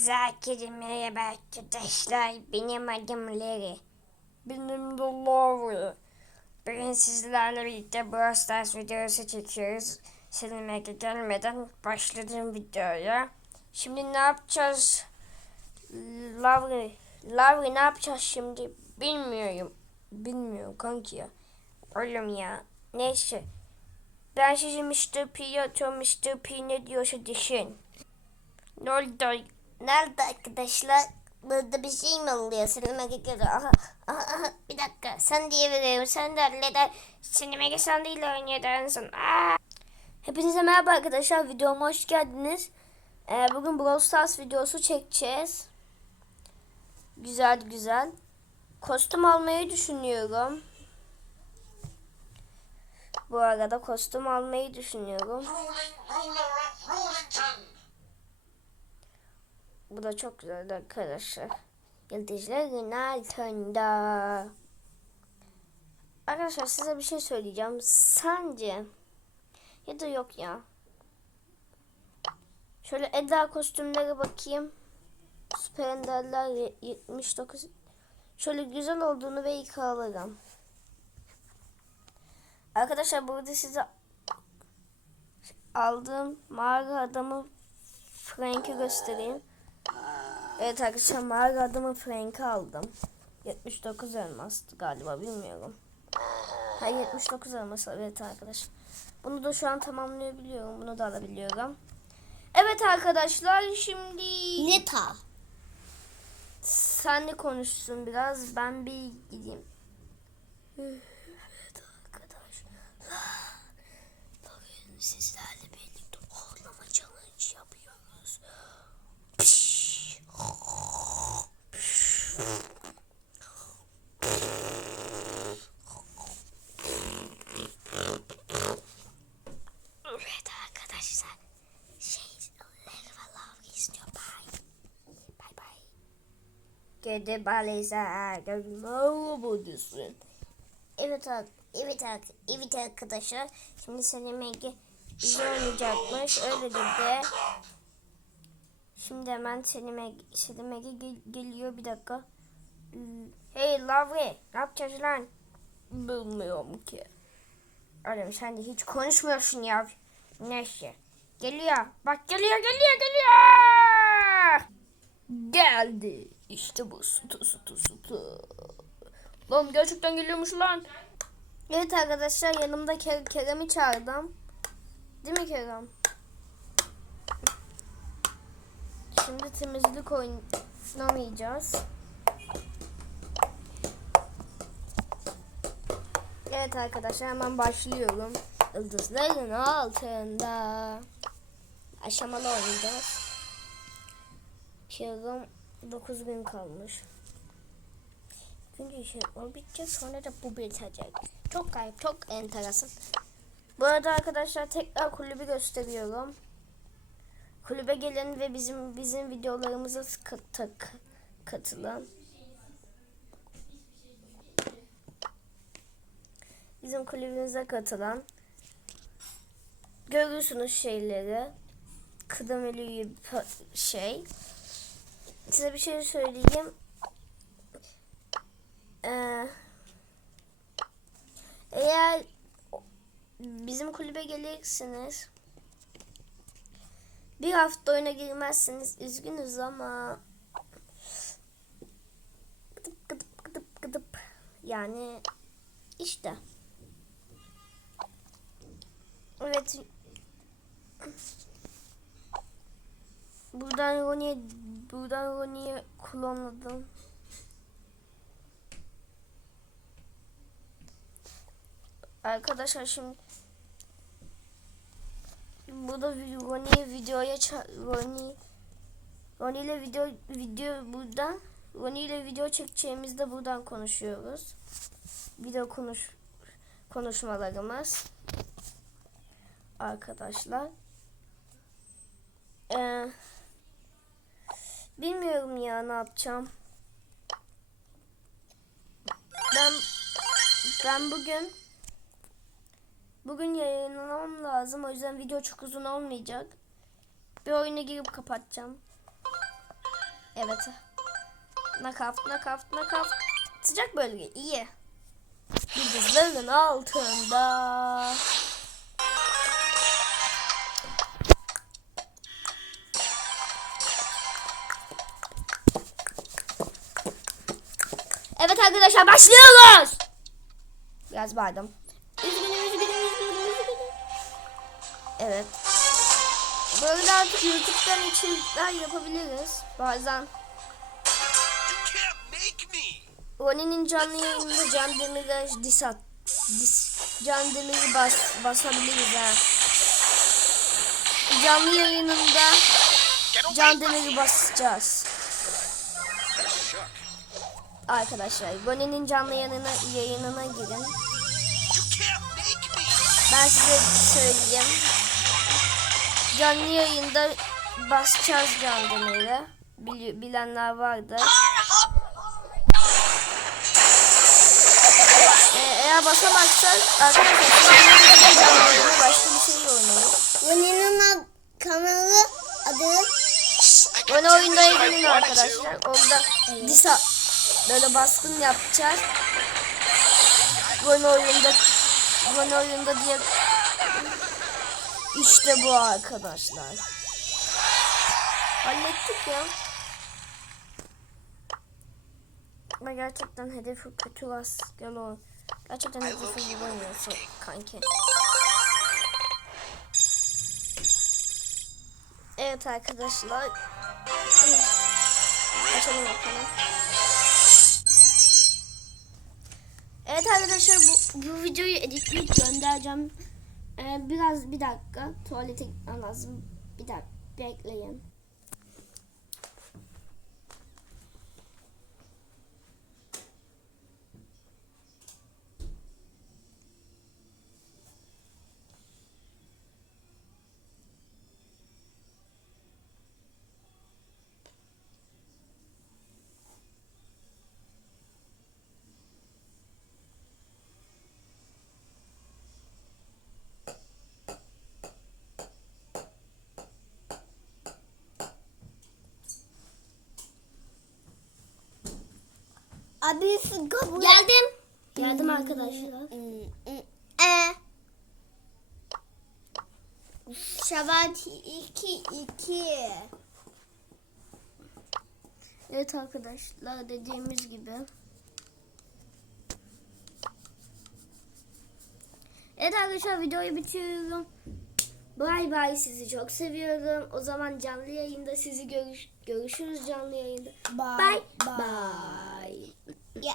Zakir merhaba arkadaşlar. Benim adım Larry. Benim de Lavi. Bugün sizlerle birlikte Brawl Stars videosu çekiyoruz. Selim Ege gelmeden başladım videoya. Şimdi ne yapacağız? Lavri, Lavri ne yapacağız şimdi? Bilmiyorum. Bilmiyorum kanki ya. Oğlum ya. Neyse. Ben sizi Mr. P'ye atıyorum. Mr. P ne diyorsa düşün. Ne oldu? Nerede arkadaşlar? Burada bir şey mi oluyor? Ege geliyor. Aha, aha, aha, bir dakika. Sen diye veriyorum. Sen de halleder. Ege sen değil oynuyor dansın. Aa! Hepinize merhaba arkadaşlar. Videoma hoş geldiniz. Ee, bugün Brawl Stars videosu çekeceğiz. Güzel güzel. Kostüm almayı düşünüyorum. Bu arada kostüm almayı düşünüyorum. ruler of Rawlington. Bu da çok güzel arkadaşlar. Yıldızların altında. Arkadaşlar size bir şey söyleyeceğim. Sence ya da yok ya. Şöyle Eda kostümlere bakayım. Süper Ender'ler ye- 79. Şöyle güzel olduğunu ve ilk alırım. Arkadaşlar burada size aldığım mağara adamı Frank'i göstereyim. Evet arkadaşlar mağara adamı Frank'i aldım. 79 elmastı galiba bilmiyorum. Ha 79 elmas evet arkadaşlar. Bunu da şu an tamamlayabiliyorum. Bunu da alabiliyorum. Evet arkadaşlar şimdi Neta. sen de konuşsun biraz. Ben bir gideyim. Evet arkadaşlar. Bugün sizlerle birlikte horlama challenge yapıyoruz. Piş. Evet arkadaşlar. Şey, Lava Love istiyor. Bye. Bye bye. Baleza gözüm budusun. Evet Evet, evet arkadaşlar. Şimdi Selim Ege bizi oynayacakmış. Öyle dedi. Şimdi hemen Selim Ege, Selim Ege gel- geliyor. Bir dakika. Hey Lavri ne yapacağız lan? Bilmiyorum ki. Oğlum sen de hiç konuşmuyorsun ya. Neyse. Geliyor. Bak geliyor geliyor geliyor. Geldi. İşte bu sütü sütü sütü. Lan gerçekten geliyormuş lan. Evet arkadaşlar yanımda Ker- Kerem'i çağırdım. Değil mi Kerem? Şimdi temizlik oynamayacağız. Evet arkadaşlar hemen başlıyorum. Yıldızların altında. Aşamalı oynayacağız. Kerem 9 gün kalmış. Çünkü şey o bitecek sonra da bu bitecek. Çok garip, çok enteresan. Bu arada arkadaşlar tekrar kulübü gösteriyorum. Kulübe gelin ve bizim bizim videolarımıza tak- katılın. Bizim kulübümüze katılan görürsünüz şeyleri. Kıdemeli üye bir şey. Size bir şey söyleyeyim. Ee, eğer bizim kulübe gelirsiniz bir hafta oyuna girmezsiniz üzgünüz ama gıdıp gıdıp gıdıp gıdıp yani işte evet buradan Ronnie'ye buradan Ronnie'ye klonladım Arkadaşlar şimdi burada Ronnie videoya Ronnie Ronnie ile video video buradan Ronnie ile video çekeceğimizde buradan konuşuyoruz. Video konuş konuşmalarımız arkadaşlar. Ee, bilmiyorum ya ne yapacağım. Ben ben bugün Bugün yayınlamam lazım. O yüzden video çok uzun olmayacak. Bir oyuna girip kapatacağım. Evet. Nakaf, nakaf, nakaf. Sıcak bölge iyi. Yıldızların altında. Evet arkadaşlar başlıyoruz. Biraz bağırdım. Üzgünüm, üzgünüm, üzgünüm, üzgünüm. Evet. Böyle artık YouTube'dan içerikler yapabiliriz. Bazen. Ronnie'nin canlı yayınında Can Demir'e dis at. Dis, Can Demir'i bas, basabiliriz ha. Canlı yayınında Can. Demir'i basacağız. Arkadaşlar Ronnie'nin canlı yayınına, yayınına girin. Ben size söyleyeyim. Canlı yayında basacağız Can Demir'i. Bili- bilenler vardır. Ee, eğer basamazsak arkadaşlar siz canlı yayında başka bir şey oynayın. Bunun kanalı adı to oyunda ilgileniyor arkadaşlar. Orada disa böyle baskın yapacağız. Böyle oyunda böyle oyunda diye işte bu arkadaşlar. Hallettik ya. Ama gerçekten hedefi kötü asker o. Gerçekten hedefi bulamıyorsun kanki. Evet arkadaşlar. Açalım bakalım. Evet arkadaşlar bu, bu videoyu editleyip göndereceğim. Ee, biraz bir dakika tuvalete gitmem lazım. Bir dakika bekleyin. Abi kabul. Geldim. Geldim arkadaşlar. E. Şabat 2 2. Evet arkadaşlar dediğimiz gibi. Evet arkadaşlar videoyu bitiriyorum. Bay bay sizi çok seviyorum. O zaman canlı yayında sizi görüş görüşürüz canlı yayında. Bye. Bye bye. Ya